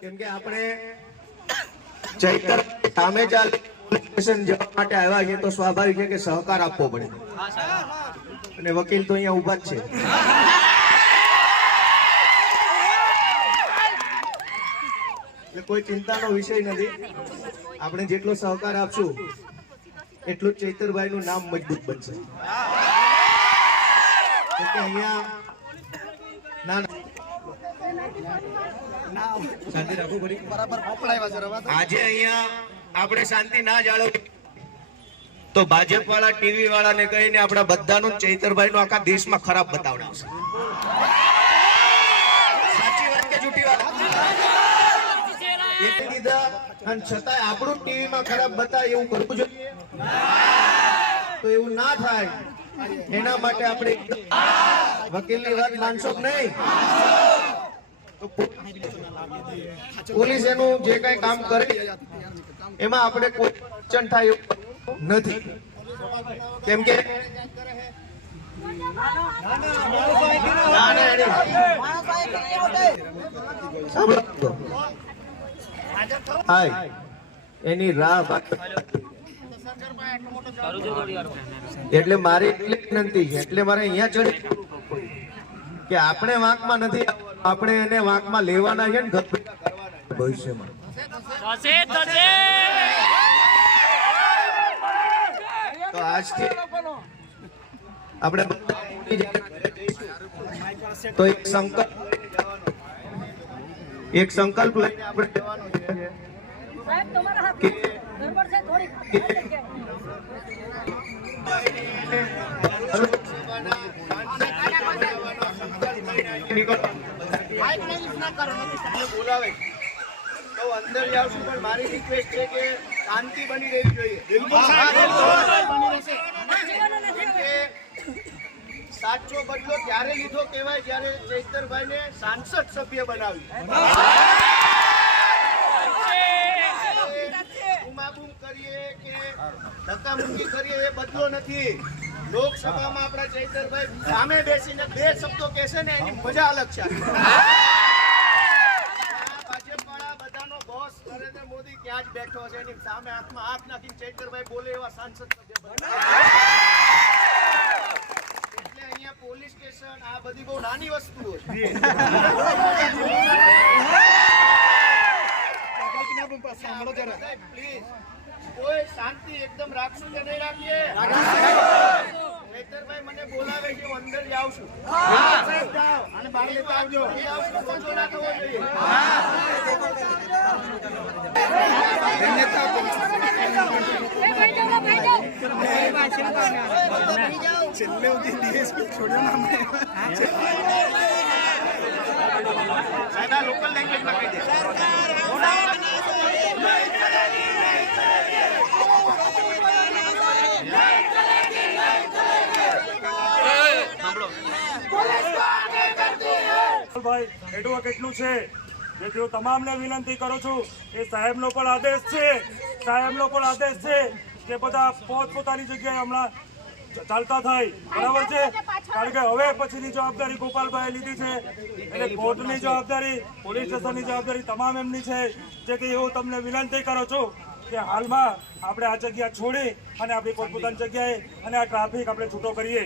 કેમ કે આપણે ચૈતર સામે ચાલે સ્ટેશન જવા માટે આવ્યા છે તો સ્વાભાવિક છે કે સહકાર આપવો પડે. અને વકીલ તો અહીંયા ઊભા જ છે. એટલે કોઈ ચિંતાનો વિષય નથી. આપણે જેટલો સહકાર આપશું, એટલું ચૈતરભાઈ નું નામ મજબૂત બનશે. અહીંયા ના ના આજે અહીંયા આપણે શાંતિ ના જાળવી. તો ભાજપ વાળા ટીવી વાળાને કહીને આપણા બધાનું ચૈતરભાઈ નું આખા દેશમાં ખરાબ બતાવડાવશે સાચી વાત કે જૂઠી વાત? એટલે કીધા અને છતાંય આપણું ટીવીમાં ખરાબ બતાવે એવું કરવું જોઈએ. તો એવું ના થાય. એના માટે આપણે વકીલની વાત માનશો નહીં? પોલીસ એનું જે કઈ કામ કરે, એમાં આપણે કોઈ અડચણ થાય નથી. કેમ કે એની રાહ એટલે મારી એટલી વિનંતી છે. એટલે મારે અહીંયા ચડી કે આપણે વાંકમાં નથી આપણે એને વાંકમાં લેવાના છે ને ભવિષ્યમાં. તો આજથી આપણે. તો એક સંકલ્પ એક સંકલ્પ લઈને આપણે જવાનું છે સાહેબ બોલાવે. તો અંદર જાવશું પણ મારી રિક્વેસ્ટ છે કે શાંતિ બની રહેવી જોઈએ. કે સાચો બદલો ત્યારે લીધો કહેવાય? જ્યારે ચૈતરભાઈ ને સાંસદ સભ્ય બનાવ્યું બૂમાબૂમ કરીએ કે ધક્કામુક્કી કરીએ એ બદલો નથી. લોકસભામાં આપણા ચૈતરભાઈ સામે બેસીને બે શબ્દો કહેશે ને એની મજા અલગ છે. મોદી ત્યાં જ બેઠો છે એની સામે હાથમાં હાથ નાખીને ચૈતરભાઈ બોલે એવા સાંસદ એટલે અહીંયા પોલીસ સ્ટેશન આ બધી બહુ નાની વસ્તુઓ છે. પ્લીઝ શાંતિ એકદમ રાખશું કે નહીં રાખીએ? ચૈતરભાઈ મને બોલાવે છે અંદર જાઉં આવશું જોઈએ. દે. ભાઈ એડવોકેટનું છે જેથી હું તમામને વિનંતી કરું છું એ સાહેબનો પણ આદેશ છે, સાહેબનો પણ આદેશ છે કે બધા પોતપોતાની જગ્યાએ હમણાં ચાલતા થાય. બરાબર છે? કારણ કે હવે પછીની જવાબદારી ગોપાલભાઈ લીધી છે. એટલે કોર્ટની જવાબદારી, પોલીસ સ્ટેશનની જવાબદારી તમામ એમની છે. જેથી હું તમને વિનંતી કરું છું કે હાલમાં આપણે આ જગ્યા છોડી અને આપણી પોતપોતાની જગ્યાએ અને આ ટ્રાફિક આપણે છૂટો કરીએ.